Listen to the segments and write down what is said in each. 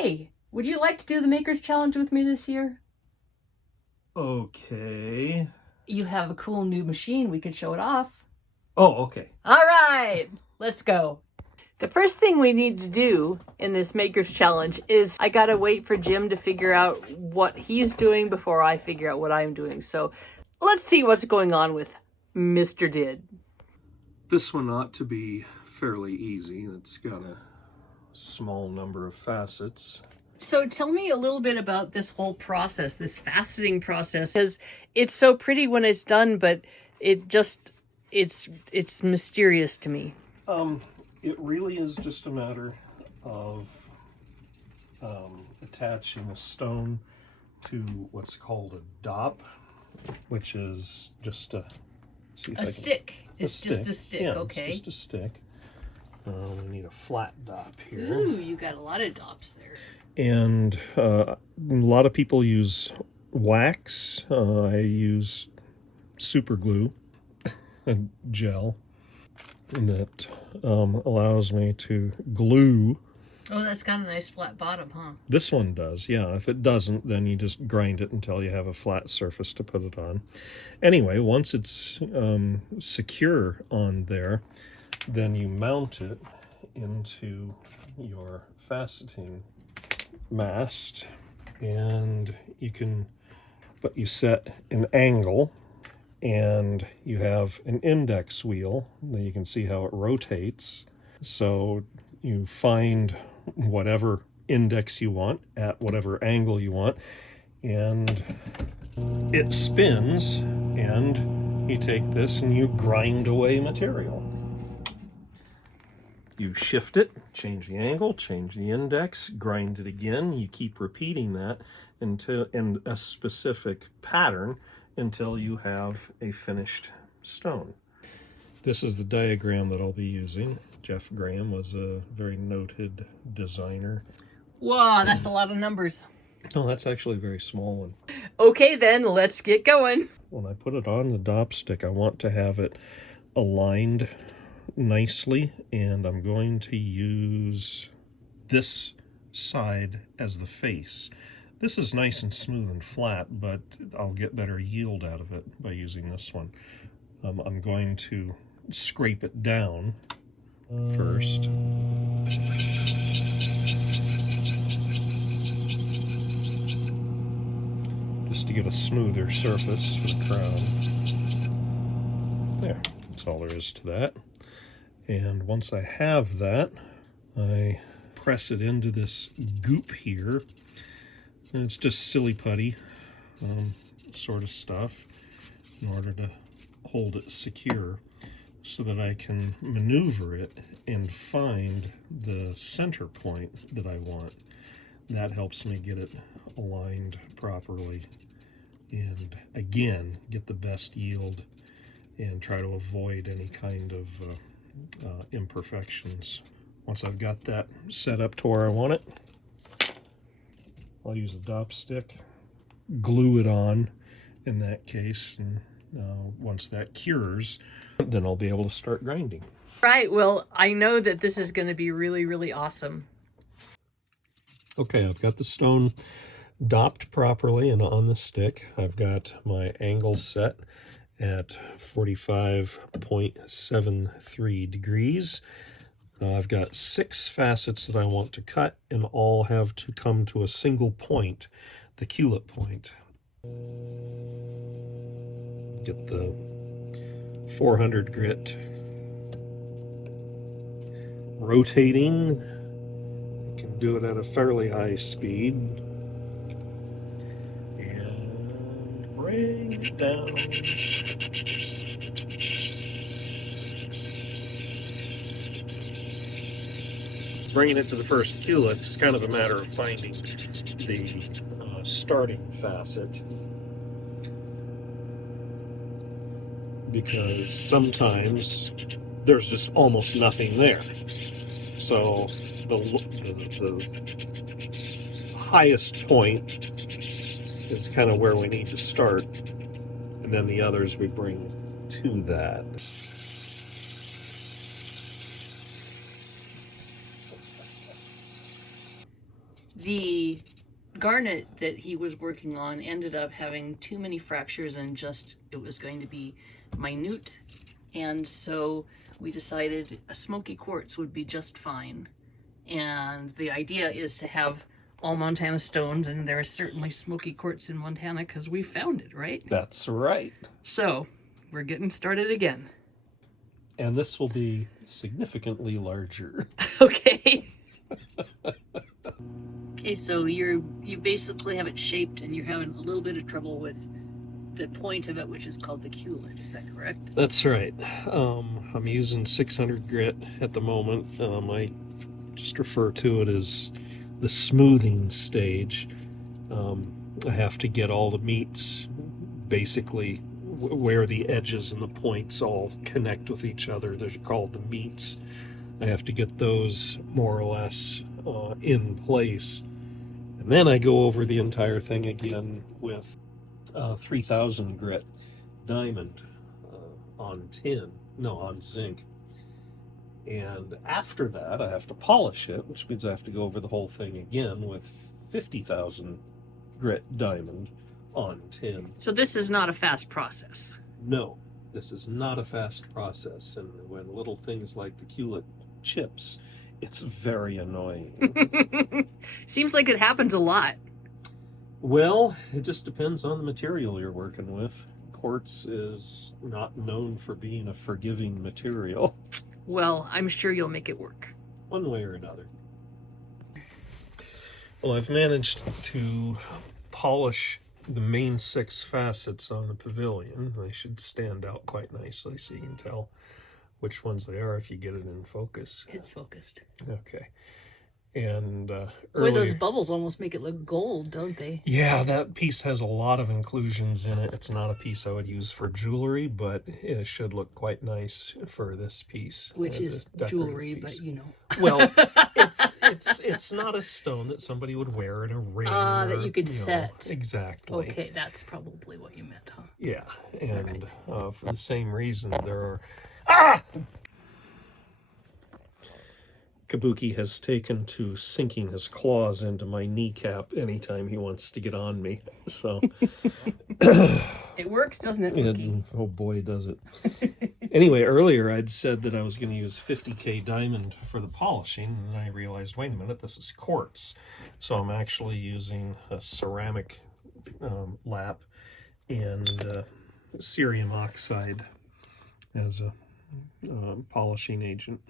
Hey, would you like to do the Maker's Challenge with me this year? Okay. You have a cool new machine. We could show it off. Oh, okay. All right, let's go. The first thing we need to do in this Maker's Challenge is I gotta wait for Jim to figure out what he's doing before I figure out what I'm doing. So let's see what's going on with Mr. Did. This one ought to be fairly easy. It's got a small number of facets. So tell me a little bit about this whole process, this faceting process. Because it's so pretty when it's done, but it's mysterious to me. It really is just a matter of attaching a stone to what's called a dop, which is just a stick. It's just a stick, yeah, okay. It's just a stick. We need a flat dop here. Ooh, you got a lot of dops there. And a lot of people use wax. I use super glue, a gel, that allows me to glue. Oh, that's got a nice flat bottom, huh? This one does, yeah. If it doesn't, then you just grind it until you have a flat surface to put it on. Anyway, once it's secure on there, then you mount it into your faceting mast, and you set an angle, and you have an index wheel that you can see how it rotates. So you find whatever index you want at whatever angle you want, and it spins, and you take this and you grind away material. You shift it, change the angle, change the index, grind it again. You keep repeating that until in a specific pattern until you have a finished stone. This is the diagram that I'll be using. Jeff Graham was a very noted designer. Whoa, that's a lot of numbers. Oh, that's actually a very small one. Okay, then let's get going. When I put it on the dop stick, I want to have it aligned nicely, and I'm going to use this side as the face. This is nice and smooth and flat, but I'll get better yield out of it by using this one. I'm going to scrape it down first. Just to get a smoother surface for the crown. There, that's all there is to that. And once I have that, I press it into this goop here. And it's just silly putty sort of stuff in order to hold it secure so that I can maneuver it and find the center point that I want. That helps me get it aligned properly and, again, get the best yield and try to avoid any kind of imperfections. Once I've got that set up to where I want it, I'll use the dop stick, glue it on in that case, and once that cures, then I'll be able to start grinding. Right, well, I know that this is going to be really, really awesome. Okay, I've got the stone dopped properly and on the stick. I've got my angle set at 45.73 degrees. I've got 6 facets that I want to cut, and all have to come to a single point, the cullet point. Get the 400 grit rotating. You can do it at a fairly high speed. And bring it down. Bringing it to the first cullet is kind of a matter of finding the starting facet, because sometimes there's just almost nothing there. So the highest point is kind of where we need to start, and then the others we bring to that. The garnet that he was working on ended up having too many fractures and just, it was going to be minute. And so we decided a smoky quartz would be just fine. And the idea is to have all Montana stones, and there is certainly smoky quartz in Montana because we found it, right? That's right. So we're getting started again. And this will be significantly larger. Okay. Okay, so you basically have it shaped, and you're having a little bit of trouble with the point of it, which is called the culet. Is that correct? That's right. I'm using 600 grit at the moment. I just refer to it as the smoothing stage. I have to get all the meats basically where the edges and the points all connect with each other. They're called the meats. I have to get those more or less in place. And then I go over the entire thing again with 3000 grit diamond on zinc. And after that, I have to polish it, which means I have to go over the whole thing again with 50,000 grit diamond on tin. So this is not a fast process. No, this is not a fast process. And when little things like the culet chips, it's very annoying. Seems like it happens a lot. Well, it just depends on the material you're working with. Quartz is not known for being a forgiving material. Well, I'm sure you'll make it work. One way or another. Well, I've managed to polish the main 6 facets on the pavilion. They should stand out quite nicely so you can tell which ones they are if you get it in focus. It's focused. Okay. And boy, those bubbles almost make it look gold, don't they? Yeah, that piece has a lot of inclusions in it. It's not a piece I would use for jewelry, but it should look quite nice for this piece. Which is jewelry, piece. But you know. Well, it's not a stone that somebody would wear in a ring. That you could set. Exactly. Okay, that's probably what you meant, huh? Yeah, and right. For the same reason, there are... Kabuki has taken to sinking his claws into my kneecap anytime he wants to get on me. So it works, doesn't it? Oh boy, does it. Anyway, earlier I'd said that I was going to use 50K diamond for the polishing, and then I realized, wait a minute, this is quartz. So I'm actually using a ceramic lap and cerium oxide as a polishing agent.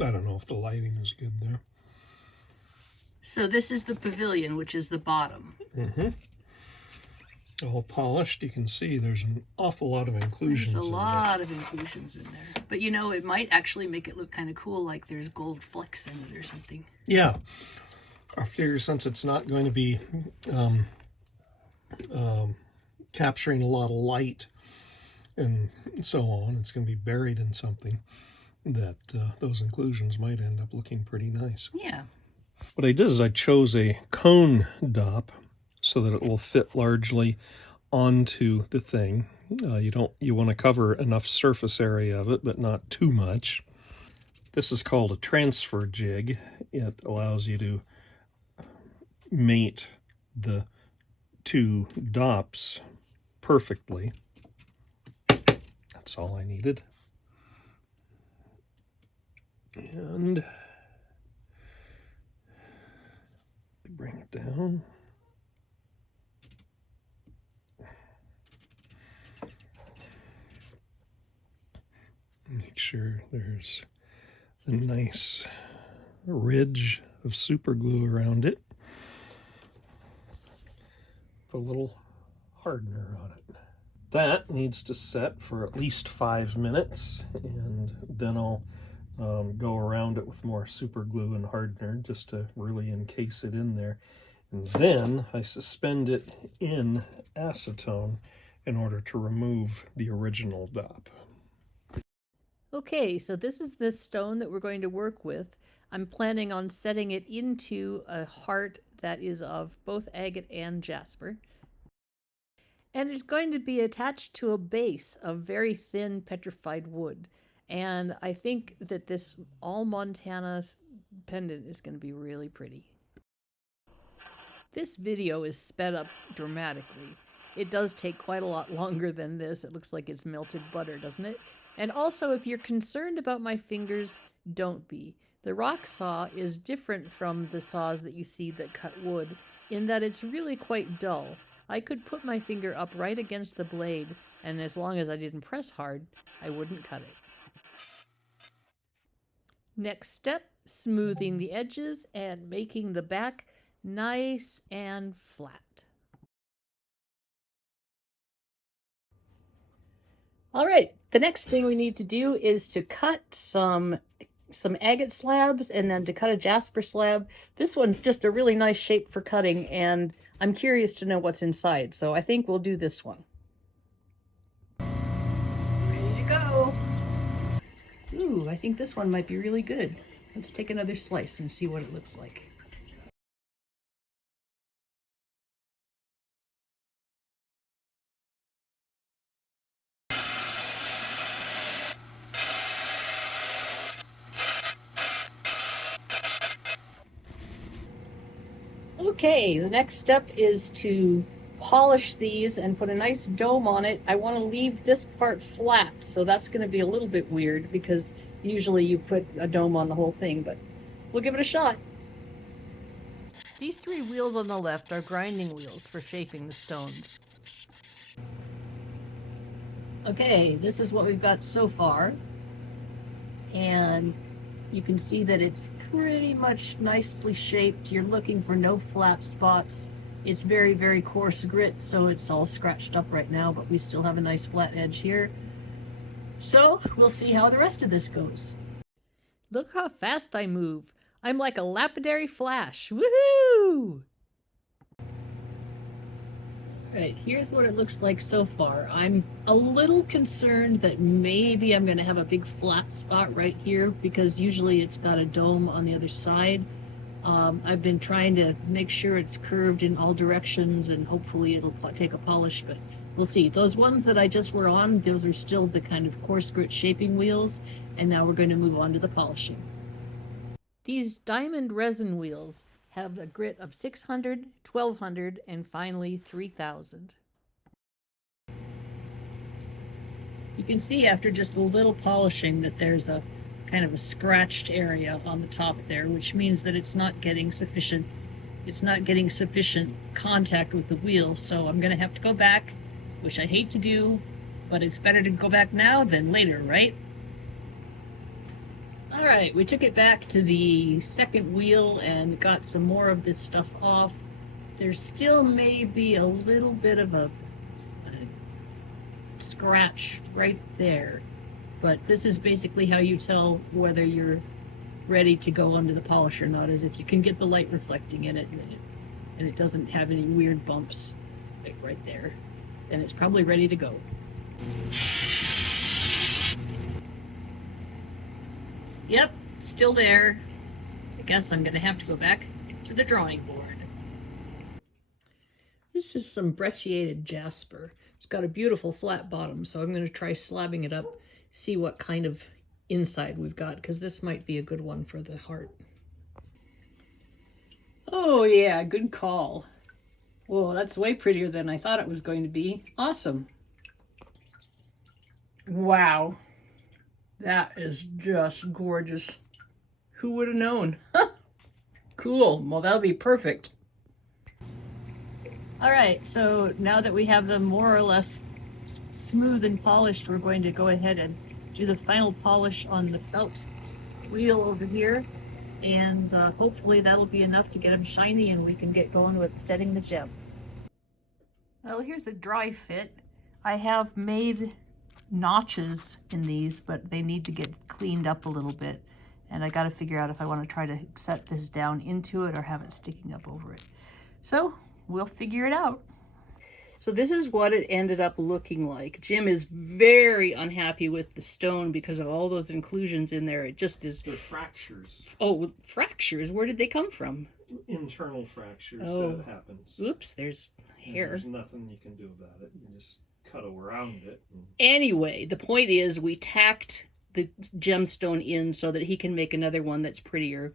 I don't know if the lighting is good there. So this is the pavilion, which is the bottom. Mm-hmm. All polished. You can see there's an awful lot of inclusions. There's a lot of inclusions in there. But you know, it might actually make it look kind of cool, like there's gold flecks in it or something. Yeah. I figure since it's not going to be capturing a lot of light and so on, it's going to be buried in something, that those inclusions might end up looking pretty nice. Yeah. What I did is I chose a cone dop so that it will fit largely onto the thing. You want to cover enough surface area of it, but not too much. This is called a transfer jig. It allows you to mate the 2 dops perfectly. That's all I needed. And bring it down. Make sure there's a nice ridge of super glue around it. Put a little hardener on it. That needs to set for at least 5 minutes, and then I'll go around it with more super glue and hardener just to really encase it in there. And then I suspend it in acetone in order to remove the original dop. Okay, so this is the stone that we're going to work with. I'm planning on setting it into a heart that is of both agate and jasper. And it's going to be attached to a base of very thin petrified wood. And I think that this all Montana pendant is going to be really pretty. This video is sped up dramatically. It does take quite a lot longer than this. It looks like it's melted butter, doesn't it? And also, if you're concerned about my fingers, don't be. The rock saw is different from the saws that you see that cut wood in that it's really quite dull. I could put my finger up right against the blade, and as long as I didn't press hard, I wouldn't cut it. Next step, smoothing the edges and making the back nice and flat. All right, the next thing we need to do is to cut some agate slabs and then to cut a jasper slab. This one's just a really nice shape for cutting, and I'm curious to know what's inside, so I think we'll do this one. Ready to go. Ooh, I think this one might be really good. Let's take another slice and see what it looks like. Okay, the next step is to polish these and put a nice dome on it. I want to leave this part flat, so that's going to be a little bit weird because usually you put a dome on the whole thing, but we'll give it a shot. These three wheels on the left are grinding wheels for shaping the stones. Okay, this is what we've got so far, and you can see that it's pretty much nicely shaped. You're looking for no flat spots. It's very, very coarse grit, so it's all scratched up right now, but we still have a nice flat edge here. So we'll see how the rest of this goes. Look how fast I move. I'm like a lapidary flash. Woohoo! Alright, here's what it looks like so far. I'm a little concerned that maybe I'm going to have a big flat spot right here because usually it's got a dome on the other side. I've been trying to make sure it's curved in all directions and hopefully it'll take a polish, but we'll see. Those ones that I just were on, those are still the kind of coarse grit shaping wheels, and now we're going to move on to the polishing. These diamond resin wheels have a grit of 600, 1200, and finally 3000. You can see after just a little polishing that there's a kind of a scratched area on the top there, which means that it's not getting sufficient contact with the wheel. So I'm gonna have to go back, which I hate to do, but it's better to go back now than later, right? All right, we took it back to the second wheel and got some more of this stuff off. There still may be a little bit of a scratch right there, but this is basically how you tell whether you're ready to go under the polish or not, is if you can get the light reflecting in it and it doesn't have any weird bumps like right there, then it's probably ready to go. Yep, still there. I guess I'm gonna have to go back to the drawing board. This is some brecciated jasper. It's got a beautiful flat bottom, so I'm gonna try slabbing it up, see what kind of inside we've got, because this might be a good one for the heart. Oh yeah, good call. Whoa, that's way prettier than I thought it was going to be. Awesome. Wow. That is just gorgeous. Who would have known? Cool. Well, that'll be perfect. All right, so now that we have them more or less smooth and polished, we're going to go ahead and do the final polish on the felt wheel over here. And hopefully that'll be enough to get them shiny and we can get going with setting the gem. Well, here's a dry fit. I have made notches in these, but they need to get cleaned up a little bit, and I got to figure out if I want to try to set this down into it or have it sticking up over it. So we'll figure it out. So this is what it ended up looking like. Jim is very unhappy with the stone because of all those inclusions in there. It just is... They're fractures. Oh, fractures? Where did they come from? Internal fractures. Oh. That happens. Oops, there's hair. And there's nothing you can do about it. You just cut around it. Anyway, the point is we tacked the gemstone in so that he can make another one that's prettier.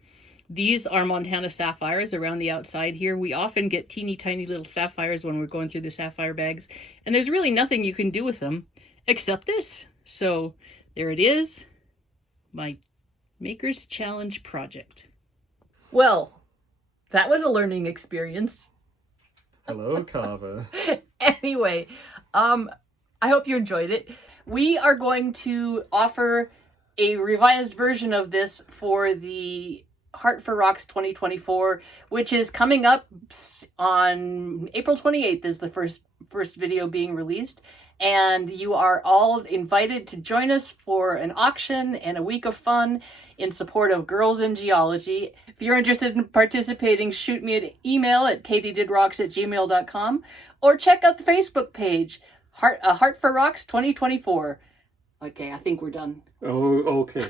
These are Montana sapphires around the outside here. We often get teeny tiny little sapphires when we're going through the sapphire bags, and there's really nothing you can do with them except this. So there it is, my Maker's Challenge project. Well, that was a learning experience. Hello, Kava. Anyway, I hope you enjoyed it. We are going to offer a revised version of this for the Heart for Rocks 2024, which is coming up on April 28th is the first video being released. And you are all invited to join us for an auction and a week of fun in support of Girls in Geology. If you're interested in participating, shoot me an email at katiedidrocks@gmail.com or check out the Facebook page, Heart for Rocks 2024. Okay, I think we're done. Oh, okay.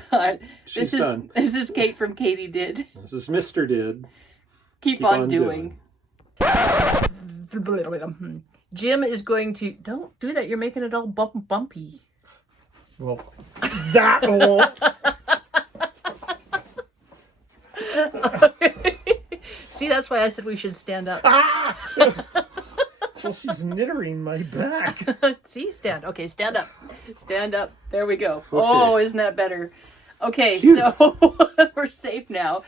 This is Kate from Katie Did. This is Mr. Did. Keep on doing. Jim is going to... Don't do that. You're making it all bumpy. Well, that won't. See, that's why I said we should stand up. Ah! Well, she's knittering my back. See, stand. Okay, stand up. Stand up. There we go. Okay. Oh, isn't that better? Okay, so we're safe now.